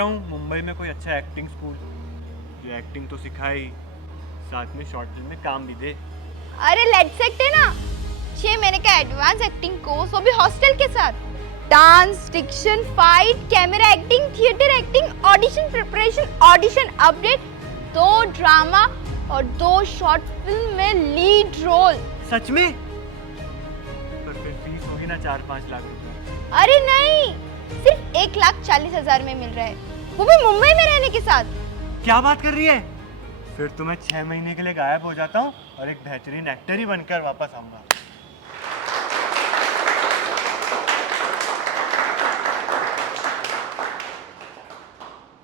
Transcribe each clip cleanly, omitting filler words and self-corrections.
रहा हूँ मुंबई में कोई अच्छा एक्टिंग स्कूल जो एक्टिंग तो सिखाए साथ में शॉर्ट फिल्म में काम भी दे। अरे लेट्स सेक्ट है ना, 6 महीने का एडवांस एक्टिंग कोर्स, वो भी हॉस्टल के साथ। Dance, diction, fight, camera acting, theatre acting, audition preparation, audition update, 2 drama और 2 शॉर्ट फिल्म में लीड रोल। सच में? पर फिर फीस होगी ना 4-5 लाख रुपए। अरे नहीं, सिर्फ 1,40,000 में मिल रहा है, वो भी मुंबई में रहने के साथ। क्या बात कर रही है? फिर तो मैं 6 महीने के लिए गायब हो जाता हूँ और एक बेहतरीन एक्टर ही बनकर वापस आऊंगा।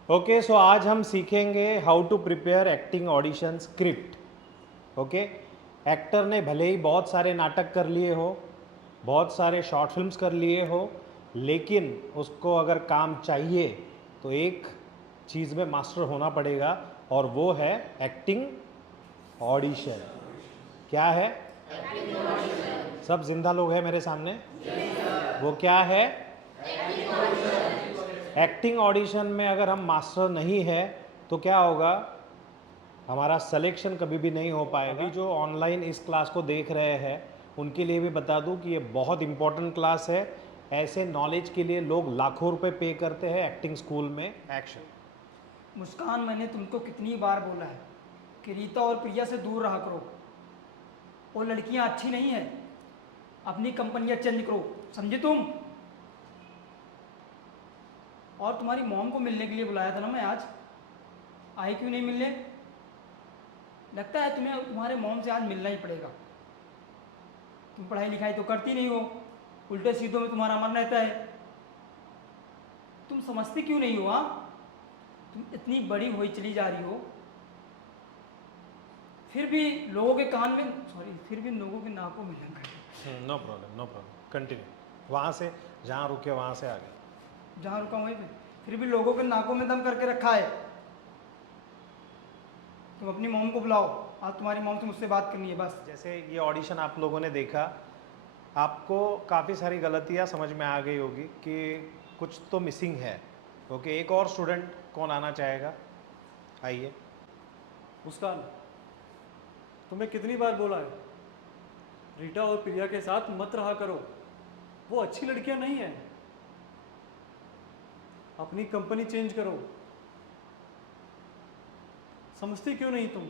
ओके, सो आज हम सीखेंगे how to prepare acting audition script. Okay, actor ने भले ही बहुत सारे नाटक कर लिए हो, बहुत सारे शॉर्ट फिल्म्स कर लिए हो, लेकिन उसको अगर काम चाहिए तो एक चीज़ में मास्टर होना पड़ेगा और वो है एक्टिंग ऑडिशन। क्या है? सब जिंदा लोग हैं मेरे सामने? वो क्या है? एक्टिंग ऑडिशन में अगर हम मास्टर नहीं है तो क्या होगा? हमारा सिलेक्शन कभी भी नहीं हो पाएगा। अभी जो ऑनलाइन इस क्लास को देख रहे हैं उनके लिए भी बता दूं कि ये बहुत इंपॉर्टेंट क्लास है। ऐसे नॉलेज के लिए लोग लाखों रुपए पे करते हैं एक्टिंग स्कूल में। एक्शन। मुस्कान, मैंने तुमको कितनी बार बोला है कि रीता और प्रिया से दूर रहा करो। वो लड़कियां अच्छी नहीं हैं, अपनी कंपनियां चेंज करो, समझे तुम? और तुम्हारी मॉम को मिलने के लिए बुलाया था ना मैं आज, आई क्यों नहीं मिलने? लगता है तुम्हें तुम्हारे मॉम से आज मिलना ही पड़ेगा। तुम पढ़ाई लिखाई तो करती नहीं हो, उल्टे सीधों में तुम्हारा मन रहता है। तुम समझती क्यों नहीं हो? हाँ, तुम इतनी बड़ी हुई चली जा रही हो, फिर भी लोगों के कान में फिर भी लोगों के नाकों में लग गए। No problem, no problem, continue. वहाँ से जहाँ रुके वहाँ से आगे। जहाँ रुका वहीं पे फिर भी लोगों के नाकों में दम करके रखा है। तुम अपनी मॉम को बुलाओ, आज तुम्हारी मॉम से मुझसे बात करनी है बस। जैसे ये ऑडिशन आप लोगों ने देखा, आपको काफ़ी सारी गलतियाँ समझ में आ गई होगी कि कुछ तो मिसिंग है। ओके, एक और स्टूडेंट कौन आना चाहेगा? आइए। मुस्कान, तुम्हें कितनी बार बोला है रीटा और प्रिया के साथ मत रहा करो, वो अच्छी लड़कियां नहीं हैं। अपनी कंपनी चेंज करो। समझती क्यों नहीं तुम?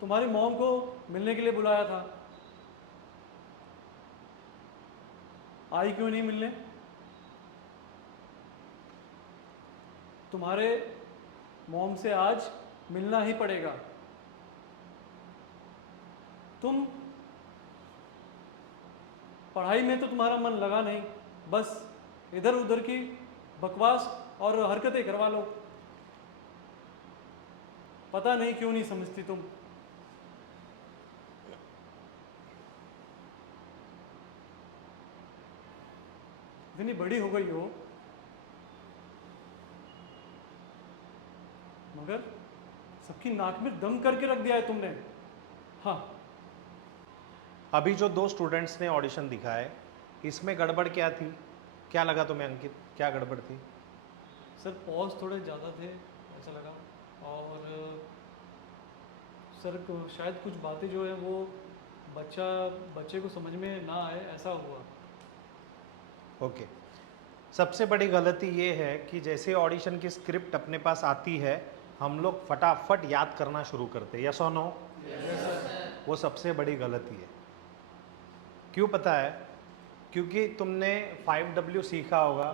तुम्हारी मॉम को मिलने के लिए बुलाया था, आई क्यों नहीं मिलने? तुम्हारे मॉम से आज मिलना ही पड़ेगा। तुम पढ़ाई में तो तुम्हारा मन लगा नहीं, बस इधर उधर की बकवास और हरकतें करवा लो। पता नहीं क्यों नहीं समझती तुम। इतनी बड़ी हो गई हो मगर सबकी नाक में दम करके रख दिया है तुमने। हाँ, अभी जो 2 स्टूडेंट्स ने ऑडिशन दिखाए, इसमें गड़बड़ क्या थी? क्या लगा तुम्हें अंकित, क्या गड़बड़ थी? सर पॉज थोड़े ज़्यादा थे ऐसा लगा, और सर शायद कुछ बातें जो है वो बच्चे को समझ में ना आए, ऐसा हुआ। ओके, सबसे बड़ी गलती ये है कि जैसे ऑडिशन की स्क्रिप्ट अपने पास आती है हम लोग फटाफट याद करना शुरू करते हैं। यस और नो? वो सबसे बड़ी गलती है। क्यों पता है? क्योंकि तुमने 5W सीखा होगा,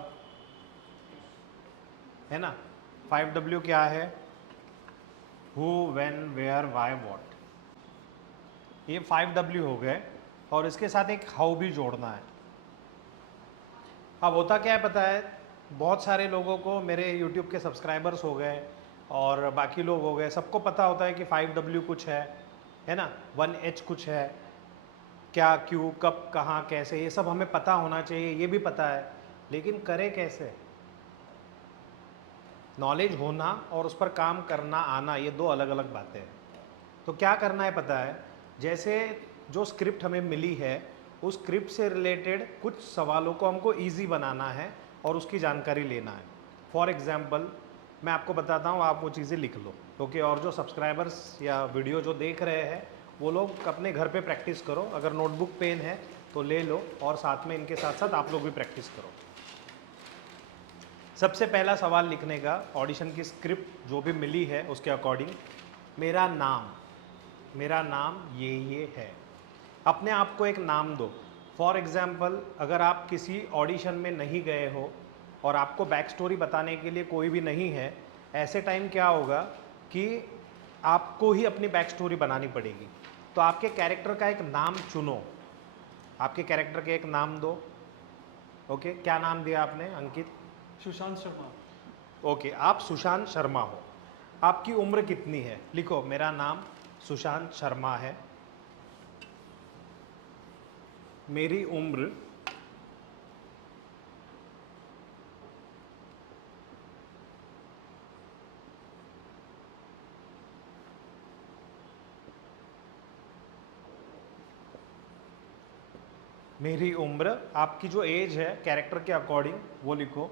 है ना? 5W क्या है? Who, when, where, why, what. ये 5W हो गए और इसके साथ एक हाउ भी जोड़ना है। अब होता क्या है पता है? बहुत सारे लोगों को, मेरे YouTube के सब्सक्राइबर्स हो गए और बाकी लोग हो गए, सबको पता होता है कि 5W कुछ है ना, 1H कुछ है, क्या, क्यों, कब, कहाँ, कैसे, ये सब हमें पता होना चाहिए, ये भी पता है, लेकिन करें कैसे? नॉलेज होना और उस पर काम करना आना, ये 2 अलग अलग बातें हैं। तो क्या करना है पता है? जैसे जो स्क्रिप्ट हमें मिली है उस स्क्रिप्ट से रिलेटेड कुछ सवालों को हमको इजी बनाना है और उसकी जानकारी लेना है। फॉर एग्जाम्पल मैं आपको बताता हूँ, आप वो चीज़ें लिख लो, ओके। और जो सब्सक्राइबर्स या वीडियो जो देख रहे हैं वो लोग अपने घर पे प्रैक्टिस करो, अगर नोटबुक पेन है तो ले लो और साथ में इनके साथ साथ आप लोग भी प्रैक्टिस करो। सबसे पहला सवाल लिखने का, ऑडिशन की स्क्रिप्ट जो भी मिली है उसके अकॉर्डिंग, मेरा नाम ये है। अपने आप को एक नाम दो। फॉर एग्जाम्पल अगर आप किसी ऑडिशन में नहीं गए हो और आपको बैक स्टोरी बताने के लिए कोई भी नहीं है, ऐसे टाइम क्या होगा कि आपको ही अपनी बैक स्टोरी बनानी पड़ेगी। तो आपके कैरेक्टर का एक नाम चुनो, आपके कैरेक्टर के एक नाम दो, ओके। क्या नाम दिया आपने अंकित? सुशांत शर्मा। ओके, आप सुशांत शर्मा हो। आपकी उम्र कितनी है? लिखो, मेरा नाम सुशांत शर्मा है, मेरी उम्र आपकी जो एज है कैरेक्टर के अकॉर्डिंग वो लिखो।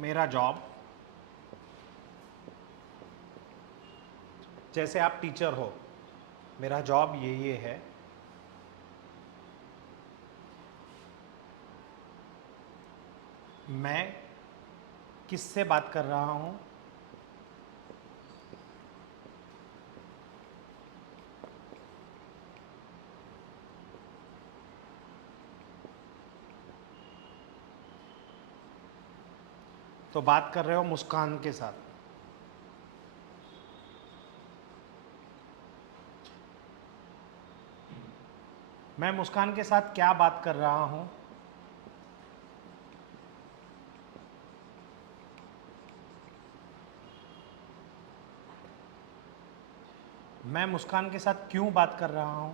मेरा जॉब, जैसे आप टीचर हो, मेरा जॉब ये है। मैं किससे बात कर रहा हूँ? तो बात कर रहे हो मुस्कान के साथ। मैं मुस्कान के साथ क्या बात कर रहा हूं? मैं मुस्कान के साथ क्यों बात कर रहा हूं?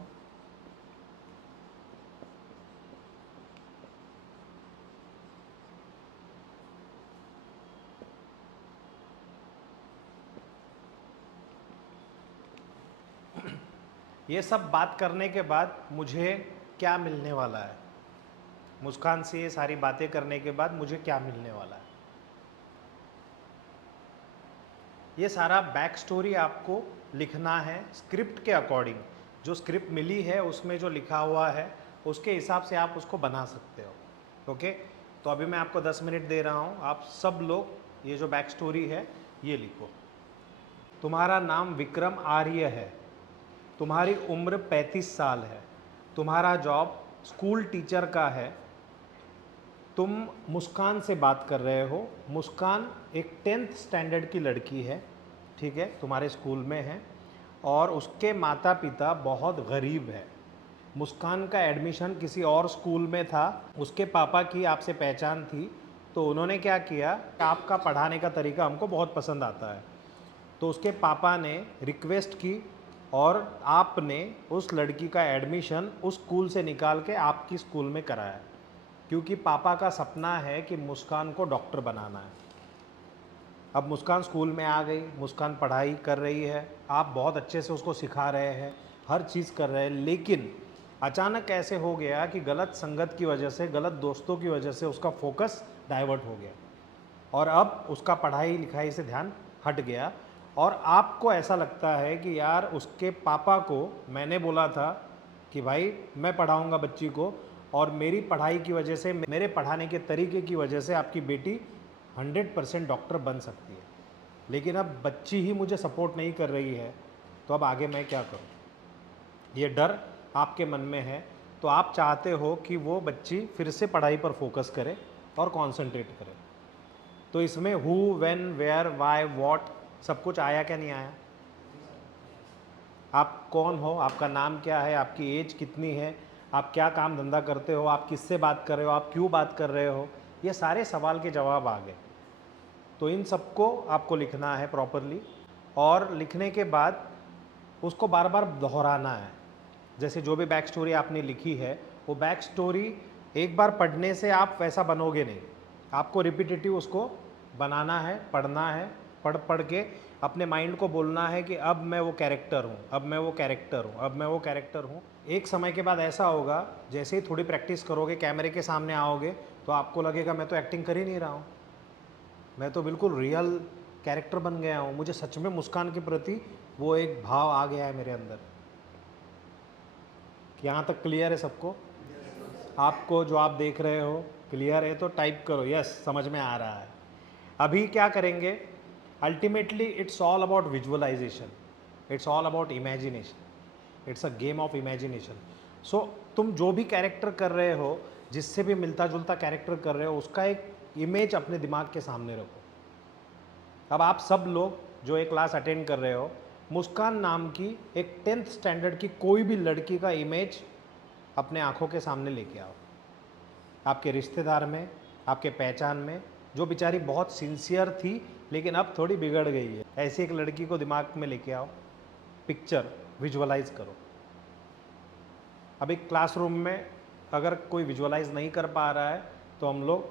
ये सब बात करने के बाद मुझे क्या मिलने वाला है? मुस्कान से ये सारी बातें करने के बाद मुझे क्या मिलने वाला है? ये सारा बैक स्टोरी आपको लिखना है स्क्रिप्ट के अकॉर्डिंग। जो स्क्रिप्ट मिली है उसमें जो लिखा हुआ है उसके हिसाब से आप उसको बना सकते हो, ओके। तो अभी मैं आपको 10 मिनट दे रहा हूँ, आप सब लोग ये जो बैक स्टोरी है ये लिखो। तुम्हारा नाम विक्रम आर्य है, तुम्हारी उम्र 35 साल है, तुम्हारा जॉब स्कूल टीचर का है, तुम मुस्कान से बात कर रहे हो। मुस्कान एक 10th स्टैंडर्ड की लड़की है, ठीक है, तुम्हारे स्कूल में है और उसके माता पिता बहुत गरीब है। मुस्कान का एडमिशन किसी और स्कूल में था, उसके पापा की आपसे पहचान थी, तो उन्होंने क्या किया, आपका पढ़ाने का तरीका हमको बहुत पसंद आता है, तो उसके पापा ने रिक्वेस्ट की और आपने उस लड़की का एडमिशन उस स्कूल से निकाल के आपकी स्कूल में कराया, क्योंकि पापा का सपना है कि मुस्कान को डॉक्टर बनाना है। अब मुस्कान स्कूल में आ गई, मुस्कान पढ़ाई कर रही है, आप बहुत अच्छे से उसको सिखा रहे हैं, हर चीज़ कर रहे हैं, लेकिन अचानक ऐसे हो गया कि गलत संगत की वजह से, गलत दोस्तों की वजह से उसका फोकस डाइवर्ट हो गया और अब उसका पढ़ाई लिखाई से ध्यान हट गया। और आपको ऐसा लगता है कि यार उसके पापा को मैंने बोला था कि भाई मैं पढ़ाऊंगा बच्ची को, और मेरी पढ़ाई की वजह से, मेरे पढ़ाने के तरीके की वजह से आपकी बेटी 100% डॉक्टर बन सकती है, लेकिन अब बच्ची ही मुझे सपोर्ट नहीं कर रही है, तो अब आगे मैं क्या करूं? ये डर आपके मन में है, तो आप चाहते हो कि वो बच्ची फिर से पढ़ाई पर फोकस करे और कंसंट्रेट करे। तो इसमें who, when, where, why, what सब कुछ आया क्या नहीं आया? आप कौन हो, आपका नाम क्या है, आपकी एज कितनी है, आप क्या काम धंधा करते हो, आप किससे बात कर रहे हो, आप क्यों बात कर रहे हो, ये सारे सवाल के जवाब आ गए। तो इन सबको आपको लिखना है प्रॉपरली, और लिखने के बाद उसको बार बार दोहराना है। जैसे जो भी बैक स्टोरी आपने लिखी है, वो बैक स्टोरी एक बार पढ़ने से आप वैसा बनोगे नहीं, आपको रिपीटेटिव उसको बनाना है, पढ़ना है पढ़ पढ़ के अपने माइंड को बोलना है कि अब मैं वो कैरेक्टर हूँ, अब मैं वो कैरेक्टर हूँ, अब मैं वो कैरेक्टर हूँ। एक समय के बाद ऐसा होगा, जैसे ही थोड़ी प्रैक्टिस करोगे, कैमरे के सामने आओगे, तो आपको लगेगा मैं तो एक्टिंग कर ही नहीं रहा हूँ, मैं तो बिल्कुल रियल कैरेक्टर बन गया हूँ। मुझे सच में मुस्कान के प्रति वो एक भाव आ गया है मेरे अंदर। यहाँ तक क्लियर है सबको? आपको जो आप देख रहे हो क्लियर है तो टाइप करो यस, समझ में आ रहा है। अभी क्या करेंगे, ultimately it's all about visualisation, it's all about imagination, it's a game of imagination. So तुम जो भी कैरेक्टर कर रहे हो, जिससे भी मिलता जुलता कैरेक्टर कर रहे हो, उसका एक इमेज अपने दिमाग के सामने रखो। अब आप सब लोग जो एक क्लास अटेंड कर रहे हो, मुस्कान नाम की एक 10th स्टैंडर्ड की कोई भी लड़की का इमेज अपने आंखों के सामने लेके आओ। आपके रिश्तेदार में, आपके पहचान में, जो बेचारी बहुत सिंसियर थी लेकिन अब थोड़ी बिगड़ गई है, ऐसी एक लड़की को दिमाग में लेके आओ, पिक्चर विजुअलाइज करो। अब एक क्लासरूम में अगर कोई विजुअलाइज नहीं कर पा रहा है तो हम लोग,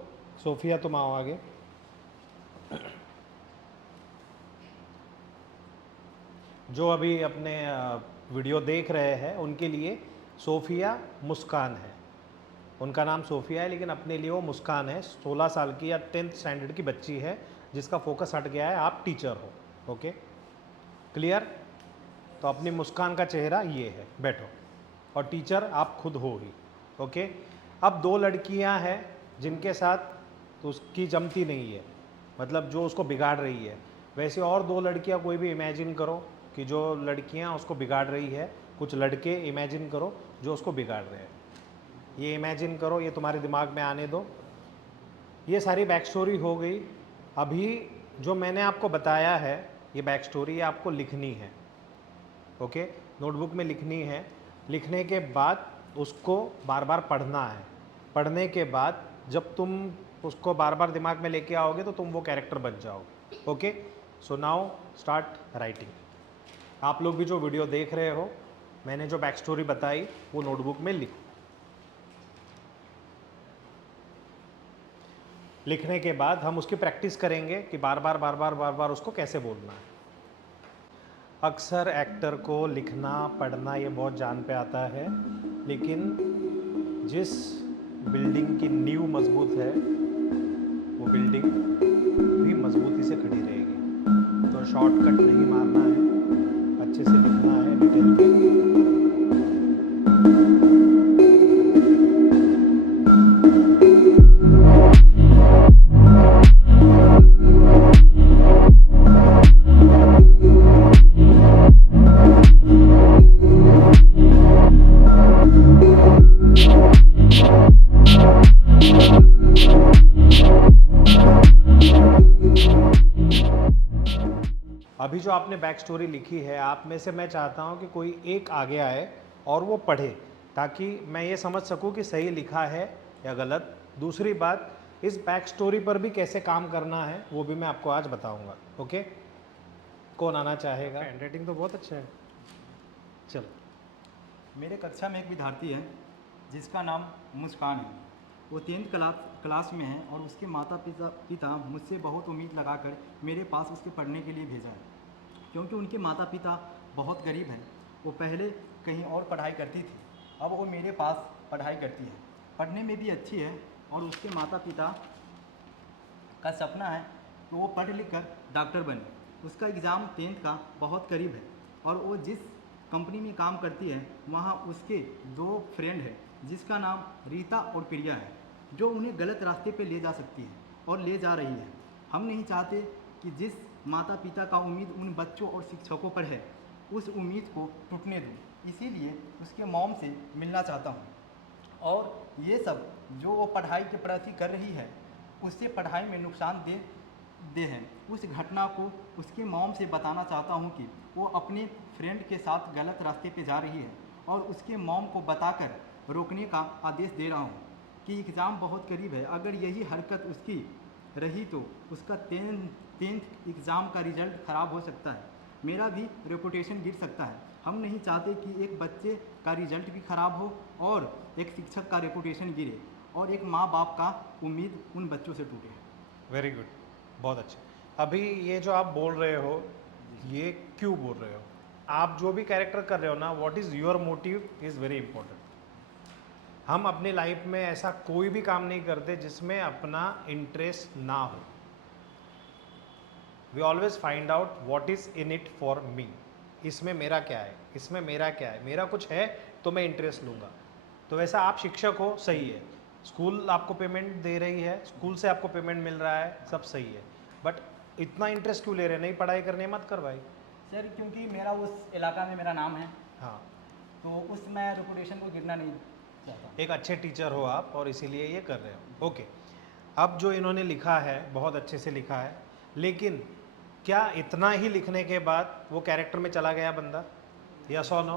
सोफिया तुम आओ आगे। जो अभी अपने वीडियो देख रहे हैं उनके लिए सोफिया मुस्कान है, उनका नाम सोफिया है लेकिन अपने लिए वो मुस्कान है। 16 साल की या 10th स्टैंडर्ड की बच्ची है जिसका फोकस हट गया है, आप टीचर हो। Okay clear? तो अपनी मुस्कान का चेहरा ये है, बैठो, और टीचर आप खुद हो ही। ओके अब 2 लड़कियां हैं जिनके साथ तो उसकी जमती नहीं है, मतलब जो उसको बिगाड़ रही है। वैसे और 2 लड़कियां कोई भी इमेजिन करो कि जो लड़कियां उसको बिगाड़ रही है, कुछ लड़के इमेजिन करो जो उसको बिगाड़ रहे हैं। ये इमेजिन करो, ये तुम्हारे दिमाग में आने दो। ये सारी बैक स्टोरी हो गई। अभी जो मैंने आपको बताया है ये बैक स्टोरी आपको लिखनी है। ओके नोटबुक में लिखनी है। लिखने के बाद उसको बार बार पढ़ना है। पढ़ने के बाद जब तुम उसको बार बार दिमाग में लेके आओगे तो तुम वो कैरेक्टर बन जाओगे। Okay so now start writing. आप लोग भी जो वीडियो देख रहे हो, मैंने जो बैक स्टोरी बताई वो नोटबुक में लिखो। लिखने के बाद हम उसकी प्रैक्टिस करेंगे कि बार बार उसको कैसे बोलना है। अक्सर एक्टर को लिखना पढ़ना ये बहुत जान पे आता है, लेकिन जिस बिल्डिंग की नींव मजबूत है वो बिल्डिंग भी मजबूती से खड़ी रहेगी। तो शॉर्टकट नहीं मारना है, अच्छे से लिखना है डिटेल में। अभी जो आपने बैक स्टोरी लिखी है, आप में से मैं चाहता हूं कि कोई एक आगे आए और वो पढ़े, ताकि मैं ये समझ सकूं कि सही लिखा है या गलत। दूसरी बात, इस बैक स्टोरी पर भी कैसे काम करना है वो भी मैं आपको आज बताऊंगा। ओके कौन आना चाहेगा? हैंडराइटिंग तो बहुत अच्छा है, चलो। मेरे कक्षा में एक विद्यार्थी है जिसका नाम मुस्कान है। वो 10th क्लास में है और उसके माता पिता मुझसे बहुत उम्मीद लगाकर मेरे पास उसके पढ़ने के लिए भेजा है, क्योंकि उनके माता पिता बहुत गरीब हैं। वो पहले कहीं और पढ़ाई करती थी, अब वो मेरे पास पढ़ाई करती है। पढ़ने में भी अच्छी है और उसके माता पिता का सपना है कि वो पढ़ लिख कर डॉक्टर बने। उसका एग्ज़ाम 10th का बहुत करीब है और वो जिस कंपनी में काम करती है वहाँ उसके 2 फ्रेंड हैं जिसका नाम रीता और प्रिया है, जो उन्हें गलत रास्ते पे ले जा सकती है और ले जा रही है। हम नहीं चाहते कि जिस माता पिता का उम्मीद उन बच्चों और शिक्षकों पर है उस उम्मीद को टूटने दूँ, इसीलिए उसके मॉम से मिलना चाहता हूँ। और ये सब जो वो पढ़ाई के प्रति कर रही है उससे पढ़ाई में नुकसान दे है। उस घटना को उसके मॉम से बताना चाहता हूँ कि वो अपने फ्रेंड के साथ गलत रास्ते पे जा रही है और उसके मॉम को बताकर रोकने का आदेश दे रहा हूँ कि एग्ज़ाम बहुत करीब है। अगर यही हरकत उसकी रही तो उसका 10th एग्ज़ाम का रिज़ल्ट ख़राब हो सकता है, मेरा भी रेपुटेशन गिर सकता है। हम नहीं चाहते कि एक बच्चे का रिज़ल्ट भी ख़राब हो और एक शिक्षक का रेपुटेशन गिरे और एक माँ बाप का उम्मीद उन बच्चों से टूटे। वेरी गुड, बहुत अच्छा। अभी ये जो आप बोल रहे हो ये क्यों बोल रहे हो? आप जो भी कैरेक्टर कर रहे हो ना, what is your motive is very important. हम अपनी लाइफ में ऐसा कोई भी काम नहीं करते जिसमें अपना इंटरेस्ट ना हो। We always find out what is in it for me. इसमें मेरा क्या है, इसमें मेरा क्या है, मेरा कुछ है तो मैं इंटरेस्ट लूँगा। तो वैसा आप शिक्षक हो, सही है, स्कूल आपको पेमेंट दे रही है, स्कूल से आपको पेमेंट मिल रहा है, सब सही है, बट इतना इंटरेस्ट क्यों ले रहे हैं? नहीं पढ़ाई करनी है, मत कर भाई। सर क्योंकि मेरा उस इलाका में मेरा नाम है, हाँ, तो उस मैं रेपुटेशन को गिरना नहीं चाहता। एक अच्छे टीचर हो आप और इसीलिए ये कर रहे हो। ओके, अब जो इन्होंने लिखा है बहुत अच्छे से लिखा है, लेकिन क्या इतना ही लिखने के बाद वो कैरेक्टर में चला गया बंदा? यस और no?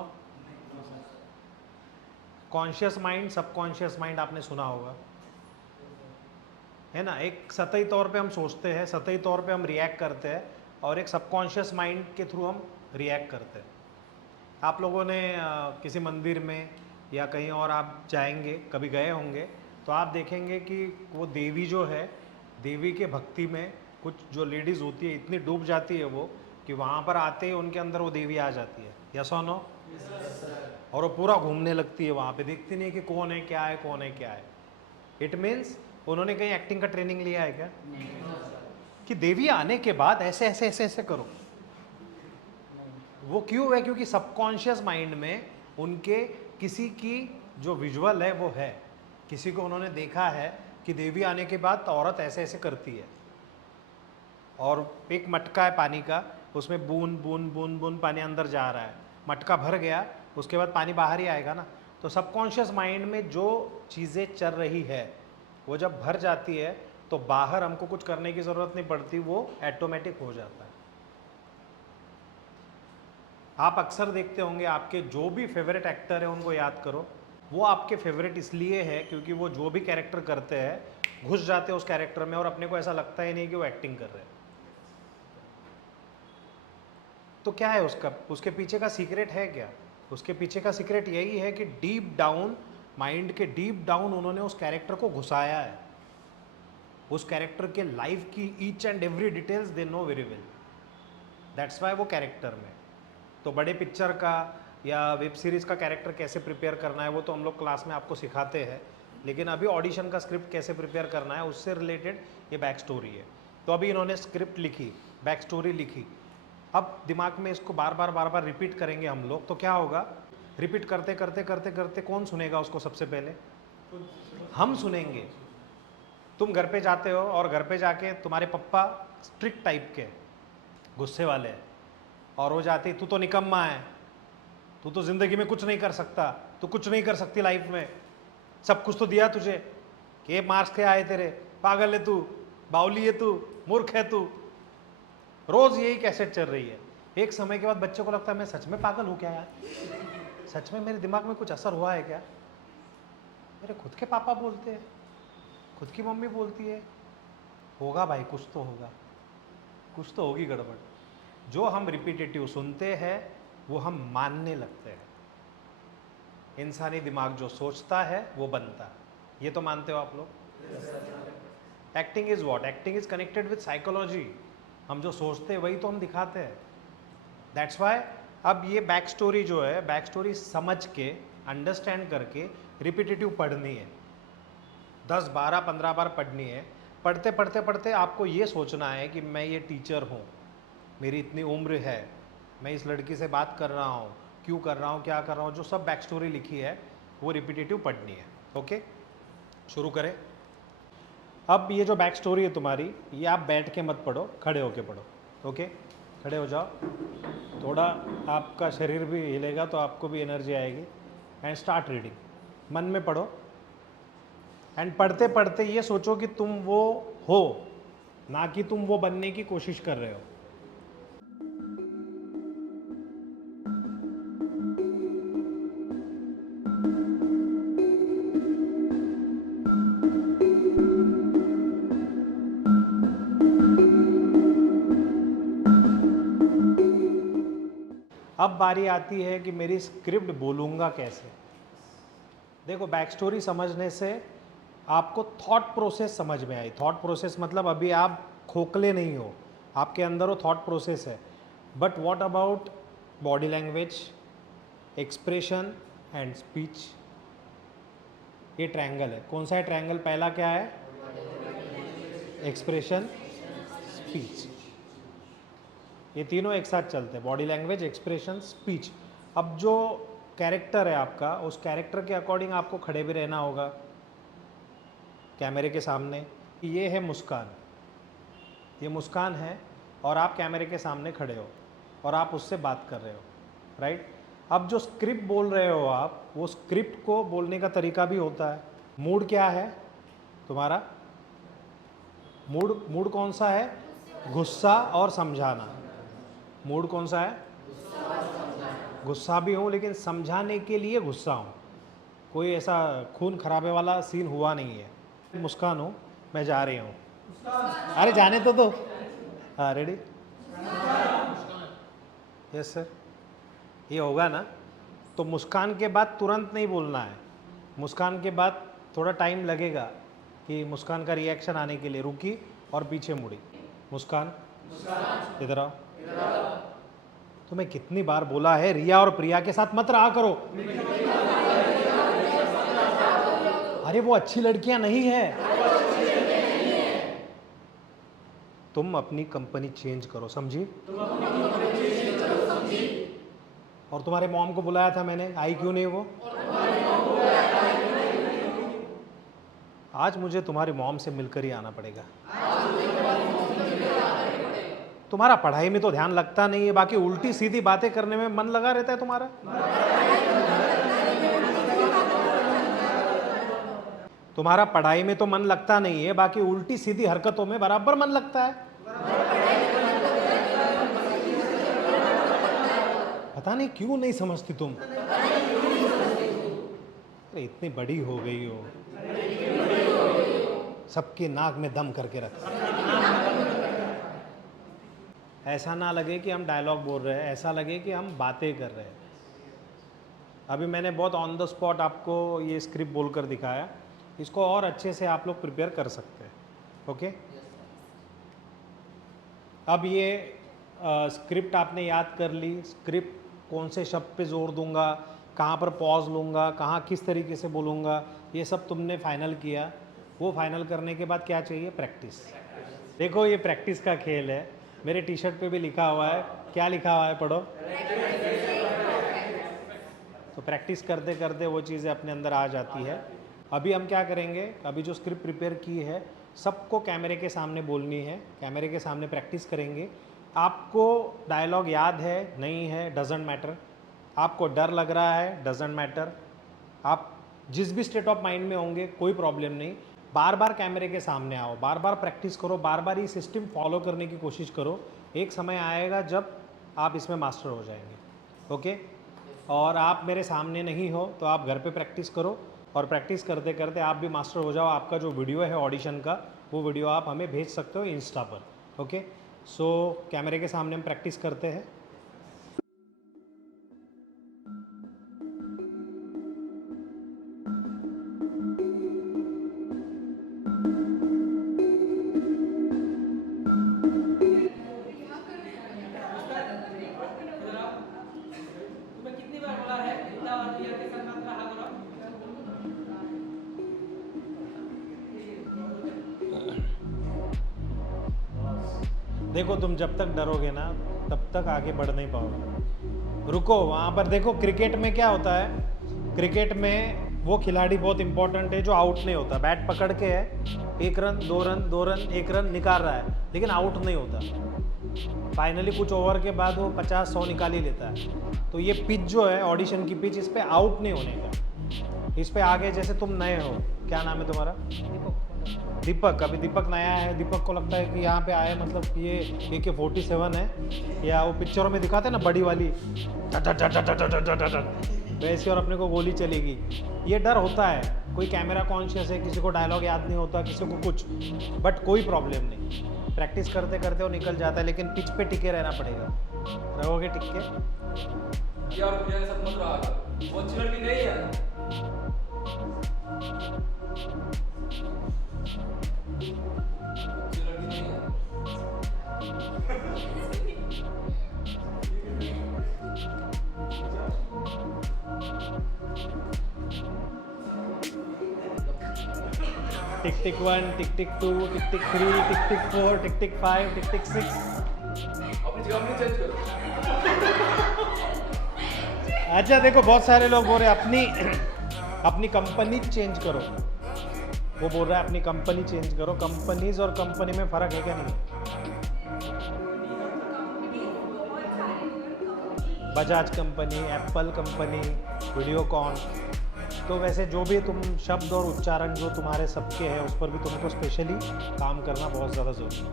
Conscious mind, subconscious mind आपने सुना होगा, है ना? एक सतही तौर पे हम सोचते हैं, सतही तौर पे हम रिएक्ट करते हैं, और एक सबकॉन्शियस माइंड के थ्रू हम रिएक्ट करते हैं। आप लोगों ने किसी मंदिर में या कहीं और आप जाएंगे, कभी गए होंगे, तो आप देखेंगे कि वो देवी जो है, देवी के भक्ति में कुछ जो लेडीज़ होती है इतनी डूब जाती है वो, कि वहाँ पर आते ही उनके अंदर वो देवी आ जाती है। यस और नो? और वो पूरा घूमने लगती है वहाँ पे, देखती नहीं कि कौन है क्या है, कौन है क्या है। इट मीन्स उन्होंने कहीं एक्टिंग का ट्रेनिंग लिया है क्या? कि देवी आने के बाद ऐसे ऐसे ऐसे ऐसे करो। वो क्यों है? क्योंकि सबकॉन्शियस माइंड में उनके किसी की जो विजुअल है वो है, किसी को उन्होंने देखा है कि देवी आने के बाद औरत ऐसे ऐसे करती है, और एक मटका है पानी का, उसमें बूंद बूंद बूंद बूंद पानी अंदर जा रहा है, मटका भर गया, उसके बाद पानी बाहर ही आएगा ना। तो सबकॉन्शियस माइंड में जो चीज़ें चल रही है वो जब भर जाती है तो बाहर हमको कुछ करने की ज़रूरत नहीं पड़ती, वो ऑटोमेटिक हो जाता है। आप अक्सर देखते होंगे आपके जो भी फेवरेट एक्टर है उनको याद करो, वो आपके फेवरेट इसलिए है क्योंकि वो जो भी कैरेक्टर करते हैं घुस जाते हैं उस कैरेक्टर में, और अपने को ऐसा लगता ही नहीं कि वो एक्टिंग कर रहे हैं। तो क्या है उसका, उसके पीछे का सीक्रेट है क्या? उसके पीछे का सीक्रेट यही है कि डीप डाउन, माइंड के डीप डाउन उन्होंने उस कैरेक्टर को घुसाया है। उस कैरेक्टर के लाइफ की each and every details they know very well, that's why वो कैरेक्टर में। तो बड़े पिक्चर का या वेब सीरीज़ का कैरेक्टर कैसे प्रिपेयर करना है वो तो हम लोग क्लास में आपको सिखाते हैं, लेकिन अभी ऑडिशन का स्क्रिप्ट कैसे प्रिपेयर करना है उससे रिलेटेड ये बैक स्टोरी है। तो अभी इन्होंने स्क्रिप्ट लिखी, बैक स्टोरी लिखी, अब दिमाग में इसको बार बार रिपीट करेंगे हम लोग, तो क्या होगा? रिपीट करते करते करते करते कौन सुनेगा उसको? सबसे पहले हम सुनेंगे। तुम घर पे जाते हो और घर पे जाके तुम्हारे पप्पा स्ट्रिक्ट टाइप के, गुस्से वाले हैं, और वो जाती, तू तो निकम्मा है, तू तो ज़िंदगी में कुछ नहीं कर सकता, तू कुछ नहीं कर सकती लाइफ में, सब कुछ तो दिया तुझे, कि मार्क्स के आए तेरे, पागल है तू, बावली है तू, मूर्ख है तू। रोज़ यही कैसेट चल रही है। एक समय के बाद बच्चे को लगता है मैं सच में पागल हूँ क्या यार, सच में मेरे दिमाग में कुछ असर हुआ है क्या? मेरे खुद के पापा बोलते हैं, खुद की मम्मी बोलती है, होगा भाई, कुछ तो होगा, कुछ तो होगी गड़बड़। जो हम रिपीटेटिव सुनते हैं वो हम मानने लगते हैं। इंसानी दिमाग जो सोचता है वो बनता है, ये तो मानते हो आप लोग? Acting is what? Acting is connected with psychology. हम जो सोचते हैं वही तो हम दिखाते हैं। दैट्स वाई अब ये बैक स्टोरी जो है, बैक स्टोरी समझ के, अंडरस्टैंड करके रिपीटेटिव पढ़नी है, 10, 12, 15 बार पढ़नी है। पढ़ते पढ़ते पढ़ते आपको ये सोचना है कि मैं ये टीचर हूँ, मेरी इतनी उम्र है, मैं इस लड़की से बात कर रहा हूँ, क्यों कर रहा हूँ, क्या कर रहा हूँ, जो सब बैक स्टोरी लिखी है वो रिपीटेटिव पढ़नी है। ओके, शुरू करें। अब ये जो बैक स्टोरी है तुम्हारी, ये आप बैठ के मत पढ़ो, खड़े होके पढ़ो। ओके, खड़े हो जाओ, थोड़ा आपका शरीर भी हिलेगा तो आपको भी एनर्जी आएगी। And start reading. मन में पढ़ो, एंड पढ़ते पढ़ते ये सोचो कि तुम वो हो, ना कि तुम वो बनने की कोशिश कर रहे हो। अब बारी आती है कि मेरी स्क्रिप्ट बोलूँगा कैसे। देखो, बैक स्टोरी समझने से आपको थॉट प्रोसेस समझ में आई। थॉट प्रोसेस मतलब अभी आप खोखले नहीं हो, आपके अंदर वो थॉट प्रोसेस है, but what about body language, expression and speech? ये ट्रायंगल है, कौन सा है ट्रायंगल? पहला क्या है? Expression, speech. ये तीनों एक साथ चलते हैं, बॉडी लैंग्वेज, एक्सप्रेशन, स्पीच। अब जो कैरेक्टर है आपका, उस कैरेक्टर के अकॉर्डिंग आपको खड़े भी रहना होगा कैमरे के सामने। ये है मुस्कान, ये मुस्कान है और आप कैमरे के सामने खड़े हो और आप उससे बात कर रहे हो, राइट? अब जो स्क्रिप्ट बोल रहे हो आप, वो स्क्रिप्ट को बोलने का तरीका भी होता है। मूड क्या है तुम्हारा? मूड कौन सा है? गुस्सा और समझाना। मूड कौन सा है? गुस्सा भी हूँ, लेकिन समझाने के लिए गुस्सा हूँ। कोई ऐसा खून खराबे वाला सीन हुआ नहीं है। मुस्कान हूँ, मैं जा रही हूँ। अरे जाने तो दो। हाँ, रेडी? Yes sir. ये होगा ना, तो मुस्कान के बाद तुरंत नहीं बोलना है। मुस्कान के बाद थोड़ा टाइम लगेगा कि मुस्कान का रिएक्शन आने के लिए। रुकी और पीछे मुड़ी। मुस्कान, इधर आओ। तुम्हें कितनी बार बोला है रिया और प्रिया के साथ मत रहा करो। अरे वो अच्छी लड़कियां नहीं है। तुम अपनी कंपनी चेंज करो, समझी? और तुम्हारे मॉम को बुलाया था मैंने, आई क्यों नहीं वो? आज मुझे तुम्हारी मॉम से मिलकर ही आना पड़ेगा। तुम्हारा पढ़ाई में तो ध्यान लगता नहीं है, बाकी उल्टी सीधी बातें करने में मन लगा रहता है तुम्हारा। तुम्हारा पढ़ाई में तो मन लगता नहीं है, बाकी उल्टी सीधी हरकतों में बराबर मन लगता है। पता नहीं क्यों नहीं समझती तुम। अरे इतनी बड़ी हो गई हो, सबके नाक में दम करके रख। ऐसा ना लगे कि हम डायलॉग बोल रहे हैं, ऐसा लगे कि हम बातें कर रहे हैं। अभी मैंने बहुत ऑन द स्पॉट आपको ये स्क्रिप्ट बोलकर दिखाया, इसको और अच्छे से आप लोग प्रिपेयर कर सकते हैं। ओके? अब ये स्क्रिप्ट आपने याद कर ली। स्क्रिप्ट कौन से शब्द पे जोर दूंगा, कहाँ पर पॉज लूँगा, कहाँ किस तरीके से बोलूँगा, ये सब तुमने फाइनल किया। वो फाइनल करने के बाद क्या चाहिए? प्रैक्टिस। देखो ये प्रैक्टिस का खेल है। मेरे टी शर्ट पे भी लिखा हुआ है, क्या लिखा हुआ है? पढ़ो। तो प्रैक्टिस करते करते वो चीज़ें अपने अंदर आ जाती है। अभी हम क्या करेंगे, अभी जो स्क्रिप्ट प्रिपेयर की है सबको कैमरे के सामने बोलनी है, कैमरे के सामने प्रैक्टिस करेंगे। आपको डायलॉग याद है नहीं है डजेंट मैटर, आपको डर लग रहा है डजेंट मैटर, आप जिस भी स्टेट ऑफ माइंड में होंगे कोई प्रॉब्लम नहीं। बार बार कैमरे के सामने आओ, बार बार प्रैक्टिस करो, बार बार ये सिस्टम फॉलो करने की कोशिश करो। एक समय आएगा जब आप इसमें मास्टर हो जाएंगे। ओके? और आप मेरे सामने नहीं हो तो आप घर पे प्रैक्टिस करो, और प्रैक्टिस करते करते आप भी मास्टर हो जाओ। आपका जो वीडियो है ऑडिशन का, वो वीडियो आप हमें भेज सकते हो इंस्टा पर। ओके? सो कैमरे के सामने हम प्रैक्टिस करते हैं। तुम्हें कितनी बार बोला है रीता और प्रिया के साथ मत रहा करो? देखो तुम जब तक डरोगे ना तब तक आगे बढ़ नहीं पाओगे। रुको, वहाँ पर देखो क्रिकेट में क्या होता है, क्रिकेट में वो खिलाड़ी बहुत इंपॉर्टेंट है जो आउट नहीं होता। बैट पकड़ के है, 1 रन 2 रन 2 रन 1 रन निकाल रहा है, लेकिन आउट नहीं होता। फाइनली कुछ ओवर के बाद वो 50-100 निकाल ही लेता है। तो ये पिच जो है ऑडिशन की पिच, इस पर आउट नहीं होने का। इस पर आगे जैसे तुम नए हो, क्या नाम है तुम्हारा? दीपक। अभी दीपक नया है, दीपक को लगता है कि यहाँ पे आए मतलब ये AK-47 है, या वो पिक्चरों में दिखाते हैं ना बड़ी वाली वैसे, और अपने को गोली चलेगी। ये डर होता है, कोई कैमरा कॉन्शियस है, किसी को डायलॉग याद नहीं होता, किसी को कुछ, बट कोई प्रॉब्लम नहीं। प्रैक्टिस करते करते वो निकल जाता है, लेकिन पिच पे टिके रहना पड़ेगा। रहोगे टिक के? प्रिया और प्रिया के साथ मत रहा कर, वो अच्छी लड़की नहीं है। अच्छी लड़की नहीं है। टिक टिक 1, टिक टिक 2, टिक टिक 3, टिक टिक 4, टिक टिक 5, टिक टिक 6। अपनी जगह अपनी चेंज करो। अच्छा देखो, बहुत सारे लोग बोल रहे हैं अपनी कंपनी चेंज करो। वो बोल रहा है अपनी कंपनी चेंज करो। कंपनीज और कंपनी में फ़र्क है क्या? नहीं। Bajaj company, Apple company, Videocon. तो वैसे जो भी तुम शब्द और उच्चारण जो तुम्हारे सबके हैं उस पर भी तुमको स्पेशली काम करना बहुत ज़्यादा ज़रूरी है।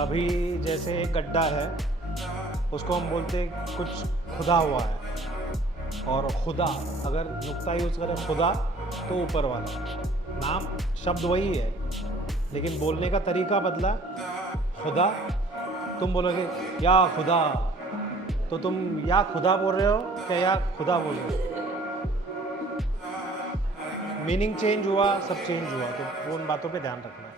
अभी जैसे एक गड्ढा है, उसको हम बोलते कुछ खुदा हुआ है, और खुदा अगर नुक्ता यूज़ करें खुदा तो ऊपर वाला। नाम शब्द वही है लेकिन बोलने का तरीका बदला। खुदा, तुम बोलोगे या खुदा, तो तुम या खुदा बोल रहे हो क्या या खुदा बोल रहे हो? मीनिंग चेंज हुआ, सब चेंज हुआ, तो उन बातों पे ध्यान रखना है।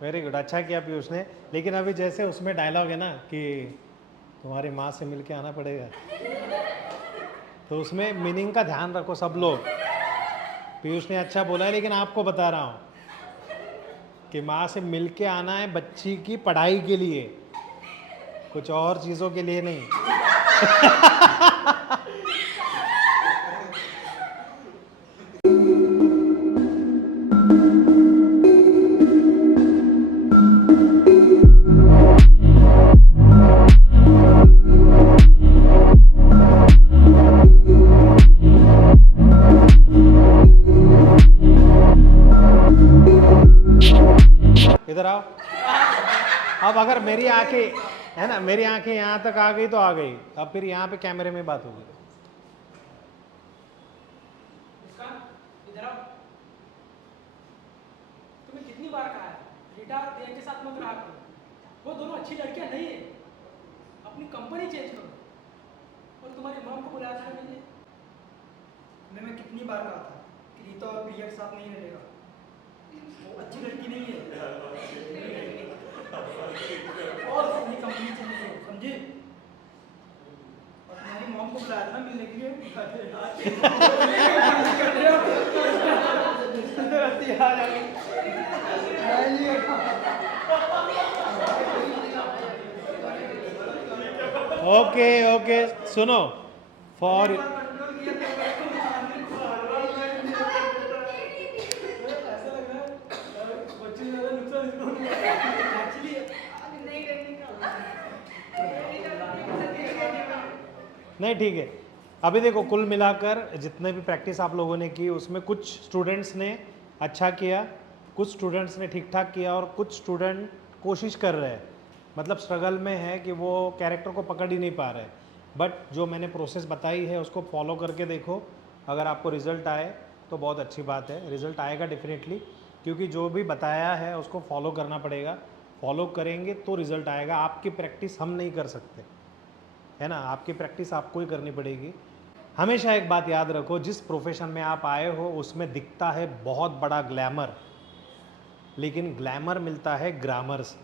वेरी गुड, अच्छा किया पीयूष ने। लेकिन अभी जैसे उसमें डायलॉग है ना कि तुम्हारी माँ से मिलके आना पड़ेगा, तो उसमें मीनिंग का ध्यान रखो सब लोग। पीयूष ने अच्छा बोला है, लेकिन आपको बता रहा हूँ कि माँ से मिलके आना है बच्ची की पढ़ाई के लिए, कुछ और चीज़ों के लिए नहीं। इधर आओ। अब अगर मेरी आंखें है ना, मेरी आंखें यहाँ तक आ गई तो आ गई, अब फिर यहाँ पे कैमरे में बात होगी। इधर आओ। तुम्हें कितनी बार कहा है रीटा देव के साथ मत रहा करो, वो दोनों अच्छी लड़कियां नहीं है। अपनी कंपनी चेंज करो। और तुम्हारी मॉम को बुलाया था मैंने, मैं कितनी बार कहा था कि रीता और प्रिया के साथ नहीं रहेगा, वो अच्छी लड़की नहीं है। और अपनी कंपनी चेंज करो, समझे? और तुम्हारी मॉम को बुलाया था ना मिलने के लिए। ओके ओके, सुनो फॉर नहीं ठीक है। अभी देखो, कुल मिलाकर जितने भी प्रैक्टिस आप लोगों ने की उसमें कुछ स्टूडेंट्स ने अच्छा किया, कुछ स्टूडेंट्स ने ठीक ठाक किया, और कुछ स्टूडेंट कोशिश कर रहे हैं, मतलब स्ट्रगल में है कि वो कैरेक्टर को पकड़ ही नहीं पा रहे। बट जो मैंने प्रोसेस बताई है उसको फॉलो करके देखो, अगर आपको रिज़ल्ट आए तो बहुत अच्छी बात है। रिज़ल्ट आएगा डेफिनेटली, क्योंकि जो भी बताया है उसको फॉलो करना पड़ेगा। फॉलो करेंगे तो रिज़ल्ट आएगा। आपकी प्रैक्टिस हम नहीं कर सकते, है ना, आपकी प्रैक्टिस आपको ही करनी पड़ेगी। हमेशा एक बात याद रखो, जिस प्रोफेशन में आप आए हो उसमें दिखता है बहुत बड़ा ग्लैमर, लेकिन ग्लैमर मिलता है ग्रामर से।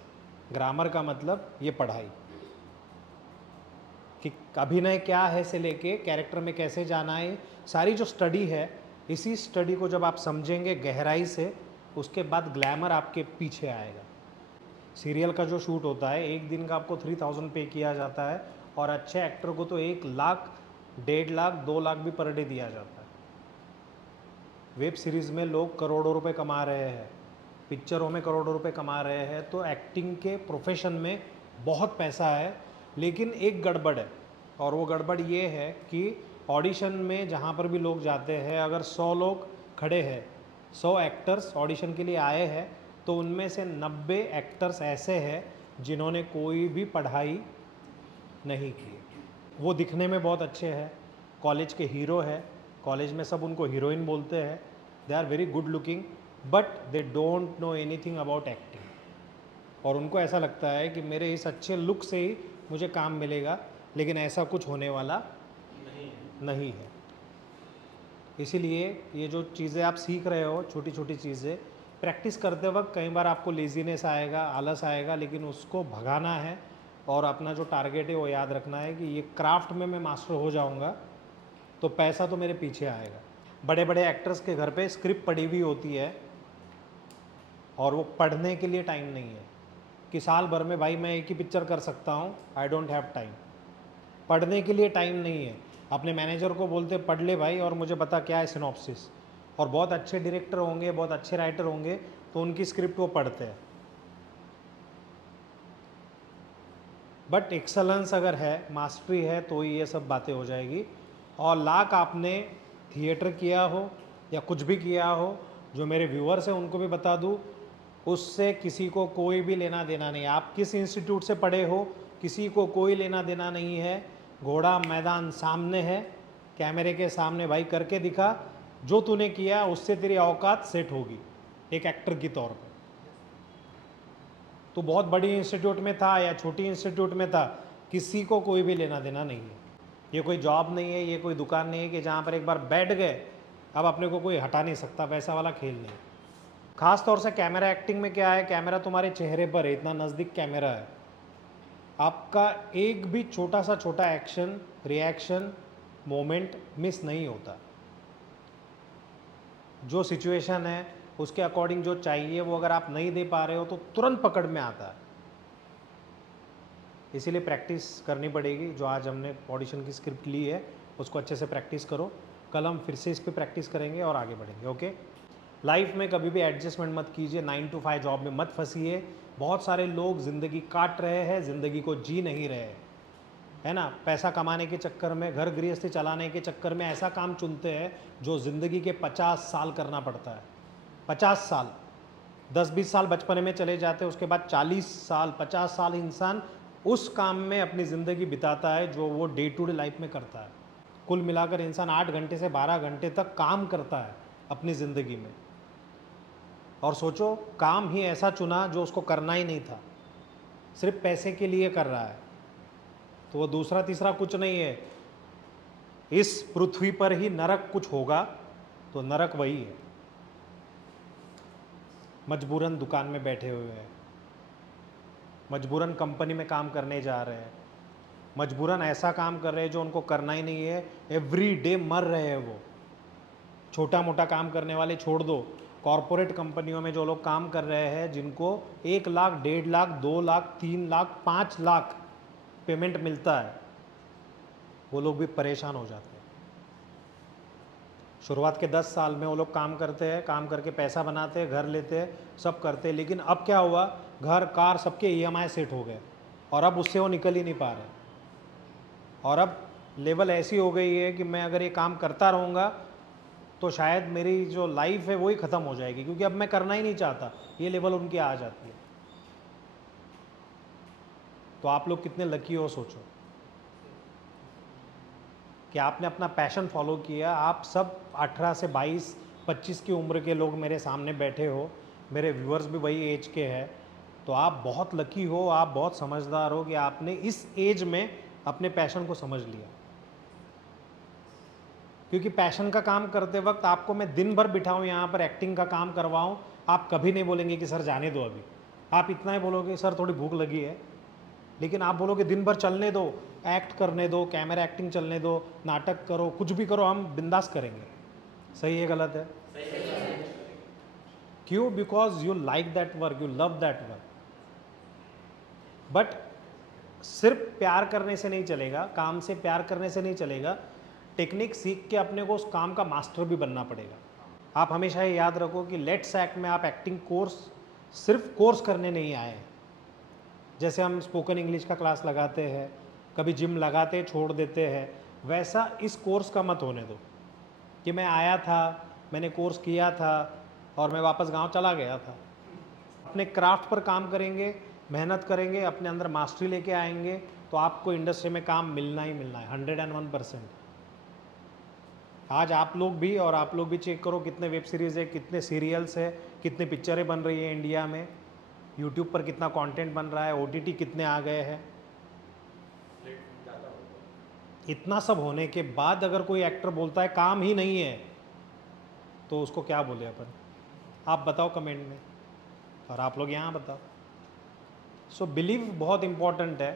ग्रामर का मतलब ये पढ़ाई, कि अभिनय क्या है से लेके कैरेक्टर में कैसे जाना है, सारी जो स्टडी है, इसी स्टडी को जब आप समझेंगे गहराई से, उसके बाद ग्लैमर आपके पीछे आएगा। सीरियल का जो शूट होता है, एक दिन का आपको 3000 पे किया जाता है, और अच्छे एक्टर को तो 1 लाख, 1.5 लाख, 2 लाख भी पर डे दिया जाता है। वेब सीरीज़ में लोग करोड़ों रुपए कमा रहे हैं, पिक्चरों में करोड़ों रुपए कमा रहे हैं। तो एक्टिंग के प्रोफेशन में बहुत पैसा है, लेकिन एक गड़बड़ है, और वो गड़बड़ ये है कि ऑडिशन में जहाँ पर भी लोग जाते हैं, अगर 100 लोग खड़े हैं, 100 एक्टर्स ऑडिशन के लिए आए हैं, तो उनमें से 90 एक्टर्स ऐसे हैं जिन्होंने कोई भी पढ़ाई नहीं किए। वो दिखने में बहुत अच्छे हैं, कॉलेज के हीरो है, कॉलेज में सब उनको हीरोइन बोलते हैं, they are very good looking, but they don't know anything about acting. और उनको ऐसा लगता है कि मेरे इस अच्छे लुक से ही मुझे काम मिलेगा, लेकिन ऐसा कुछ होने वाला नहीं है। इसीलिए ये जो चीज़ें आप सीख रहे हो, छोटी छोटी चीज़ें, प्रैक्टिस करते वक्त कई बार आपको लेजीनेस आएगा, आलस आएगा, लेकिन उसको भगाना है और अपना जो टारगेट है वो याद रखना है कि ये क्राफ्ट में मैं मास्टर हो जाऊंगा तो पैसा तो मेरे पीछे आएगा। बड़े बड़े एक्टर्स के घर पे स्क्रिप्ट पड़ी हुई होती है और वो पढ़ने के लिए टाइम नहीं है कि साल भर में भाई मैं एक ही पिक्चर कर सकता हूँ, आई डोंट हैव टाइम। पढ़ने के लिए टाइम नहीं है। अपने मैनेजर को बोलते पढ़ ले भाई और मुझे बता क्या है सिनॉप्सिस। और बहुत अच्छे डायरेक्टर होंगे, बहुत अच्छे राइटर होंगे तो उनकी स्क्रिप्ट वो पढ़ते हैं। बट एक्सलेंस अगर है, मास्टरी है, तो ही ये सब बातें हो जाएगी। और लाख आपने थिएटर किया हो या कुछ भी किया हो, जो मेरे व्यूअर्स हैं उनको भी बता दूँ, उससे किसी को कोई भी लेना देना नहीं। आप किस इंस्टीट्यूट से पढ़े हो, किसी को कोई लेना देना नहीं है। घोड़ा मैदान सामने है, कैमरे के सामने भाई करके दिखा, जो तूने किया उससे तेरी औकात सेट होगी एक एक्टर की तौर पर। तो बहुत बड़ी इंस्टीट्यूट में था या छोटी इंस्टीट्यूट में था, किसी को कोई भी लेना देना नहीं है। ये कोई जॉब नहीं है, ये कोई दुकान नहीं है कि जहाँ पर एक बार बैठ गए अब अपने को कोई हटा नहीं सकता, वैसा वाला खेल नहीं। खास तौर से कैमरा एक्टिंग में क्या है, कैमरा तुम्हारे चेहरे पर है, इतना नज़दीक कैमरा है, आपका एक भी छोटा सा छोटा एक्शन, रिएक्शन, मोमेंट मिस नहीं होता। जो सिचुएशन है उसके अकॉर्डिंग जो चाहिए वो अगर आप नहीं दे पा रहे हो तो तुरंत पकड़ में आता है। इसीलिए प्रैक्टिस करनी पड़ेगी। जो आज हमने ऑडिशन की स्क्रिप्ट ली है उसको अच्छे से प्रैक्टिस करो। कल हम फिर से इस पर प्रैक्टिस करेंगे और आगे बढ़ेंगे। ओके, लाइफ में कभी भी एडजस्टमेंट मत कीजिए, 9 to 5 जॉब में मत फंसिए। बहुत सारे लोग ज़िंदगी काट रहे हैं, ज़िंदगी को जी नहीं रहे हैं, है ना। पैसा कमाने के चक्कर में, घर गृहस्थी चलाने के चक्कर में ऐसा काम चुनते हैं जो ज़िंदगी के 50 साल करना पड़ता है। 50 साल, 10-20 साल बचपन में चले जाते हैं, उसके बाद 40 साल 50 साल इंसान उस काम में अपनी ज़िंदगी बिताता है जो वो डे टू डे लाइफ में करता है। कुल मिलाकर इंसान 8 घंटे से 12 घंटे तक काम करता है अपनी ज़िंदगी में। और सोचो, काम ही ऐसा चुना जो उसको करना ही नहीं था, सिर्फ पैसे के लिए कर रहा है, तो वो दूसरा तीसरा कुछ नहीं है। इस पृथ्वी पर ही नरक कुछ होगा तो नरक वही है। मजबूरन दुकान में बैठे हुए हैं, मजबूरन कंपनी में काम करने जा रहे हैं, मजबूरन ऐसा काम कर रहे हैं जो उनको करना ही नहीं है, एवरी डे मर रहे हैं वो। छोटा मोटा काम करने वाले छोड़ दो, कॉरपोरेट कंपनियों में जो लोग काम कर रहे हैं, जिनको 1 लाख, 1.5 लाख, 2 लाख, 3 लाख, 5 लाख पेमेंट मिलता है, वो लोग भी परेशान हो जाते हैं। शुरुआत के 10 साल में वो लोग काम करते हैं, काम करके पैसा बनाते हैं, घर लेते हैं, सब करते हैं, लेकिन अब क्या हुआ, घर कार सबके EMI सेट हो गए और अब उससे वो निकल ही नहीं पा रहे। और अब लेवल ऐसी हो गई है कि मैं अगर ये काम करता रहूँगा तो शायद मेरी जो लाइफ है वो ही ख़त्म हो जाएगी, क्योंकि अब मैं करना ही नहीं चाहता। ये लेवल उनकी आ जाती है। तो आप लोग कितने लकी हो, सोचो कि आपने अपना पैशन फॉलो किया। आप सब 18 से 22, 25 की उम्र के लोग मेरे सामने बैठे हो, मेरे व्यूअर्स भी वही एज के हैं, तो आप बहुत लकी हो, आप बहुत समझदार हो कि आपने इस एज में अपने पैशन को समझ लिया। क्योंकि पैशन का काम करते वक्त आपको मैं दिन भर बिठाऊं यहाँ पर, एक्टिंग का काम करवाऊं, आप कभी नहीं बोलेंगे कि सर जाने दो अभी। आप इतना ही बोलोगे सर थोड़ी भूख लगी है, लेकिन आप बोलोगे दिन भर चलने दो, एक्ट करने दो, कैमरा एक्टिंग चलने दो, नाटक करो, कुछ भी करो, हम बिंदास करेंगे। सही है गलत है? क्यों? Because you like that work, you love that work. But सिर्फ प्यार करने से नहीं चलेगा, काम से प्यार करने से नहीं चलेगा, टेक्निक सीख के अपने को उस काम का मास्टर भी बनना पड़ेगा। आप हमेशा ये याद रखो कि लेट्स एक्ट में आप एक्टिंग कोर्स सिर्फ कोर्स करने नहीं आए। जैसे हम स्पोकन इंग्लिश का क्लास लगाते हैं, कभी जिम लगाते छोड़ देते हैं, वैसा इस कोर्स का मत होने दो कि मैं आया था, मैंने कोर्स किया था और मैं वापस गांव चला गया था। अपने क्राफ्ट पर काम करेंगे, मेहनत करेंगे, अपने अंदर मास्टरी लेके आएंगे, तो आपको इंडस्ट्री में काम मिलना ही मिलना है 101%। आज आप लोग भी चेक करो कितने वेब सीरीज़ है, कितने सीरियल्स है, कितनी पिक्चरें बन रही है इंडिया में, यूट्यूब पर कितना कंटेंट बन रहा है, OTT कितने आ गए हैं। इतना सब होने के बाद अगर कोई एक्टर बोलता है काम ही नहीं है, तो उसको क्या बोले अपन? आप बताओ कमेंट में, और आप लोग यहाँ बताओ। सो बिलीव बहुत इम्पॉर्टेंट है।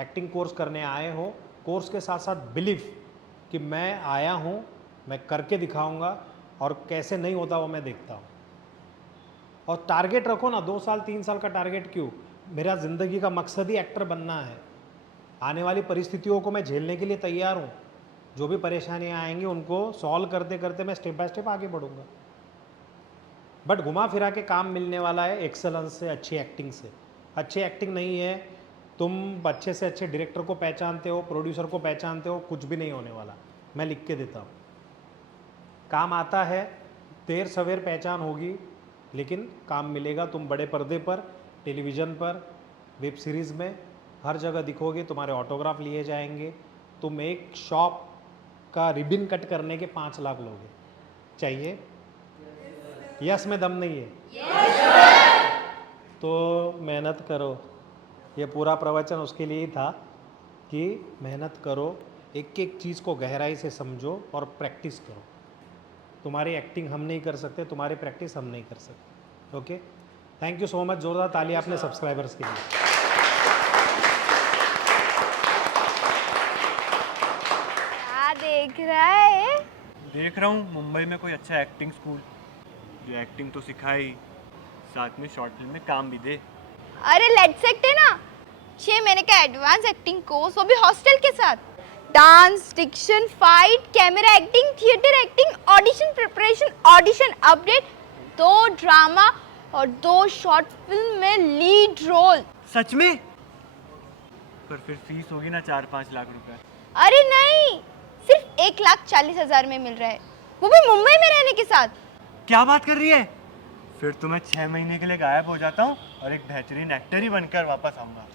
एक्टिंग कोर्स करने आए हो, कोर्स के साथ साथ बिलीव कि मैं आया हूँ, मैं करके दिखाऊंगा, और कैसे नहीं होता वो मैं देखता हूँ। और टारगेट रखो ना, 2 साल 3 साल का टारगेट क्यों? मेरा ज़िंदगी का मकसद ही एक्टर बनना है। आने वाली परिस्थितियों को मैं झेलने के लिए तैयार हूँ। जो भी परेशानियाँ आएंगी उनको सॉल्व करते करते मैं स्टेप बाय स्टेप आगे बढ़ूँगा। बट घुमा फिरा के काम मिलने वाला है एक्सेलेंस से, अच्छी एक्टिंग से। अच्छी एक्टिंग नहीं है, तुम अच्छे से अच्छे डायरेक्टर को पहचानते हो, प्रोड्यूसर को पहचानते हो, कुछ भी नहीं होने वाला। मैं लिख के देता हूँ। काम आता है, देर सवेर पहचान होगी, लेकिन काम मिलेगा। तुम बड़े पर्दे पर, टेलीविज़न पर, वेब सीरीज़ में, हर जगह दिखोगे, तुम्हारे ऑटोग्राफ लिए जाएंगे। तुम एक शॉप का रिबिन कट करने के 5 लाख लोगे। चाहिए? यस में दम नहीं है? तो मेहनत करो। ये पूरा प्रवचन उसके लिए ही था कि मेहनत करो, एक एक चीज़ को गहराई से समझो और प्रैक्टिस करो। तुम्हारी एक्टिंग हम नहीं कर सकते, तुम्हारी प्रैक्टिस हम नहीं कर सकते। Okay, thank you so much. जोरदार ताली अपने सब्सक्राइबर्स के लिए। क्या देख रहा है? देख रहा हूँ मुंबई में कोई अच्छा एक्टिंग स्कूल जो एक्टिंग तो सिखाए, साथ में शॉर्ट फिल्म में काम भी दे। अरे लेट्स एक्ट है ना, 6 महीने का एडवांस एक्टिंग कोर्स, वो भी हॉस्टल के साथ। Dance, diction, fight, camera acting, theatre acting, audition preparation, audition update, 2 drama और 2 शॉर्ट फिल्म में लीड रोल। सच में? पर फिर फीस होगी ना 4-5 लाख रुपए। अरे नहीं, सिर्फ 1,40,000 में मिल रहा है, वो भी मुंबई में रहने के साथ। क्या बात कर रही है? फिर तो मैं 6 महीने के लिए गायब हो जाता हूँ और एक बेहतरीन एक्टर ही बनकर वापस आऊँगा।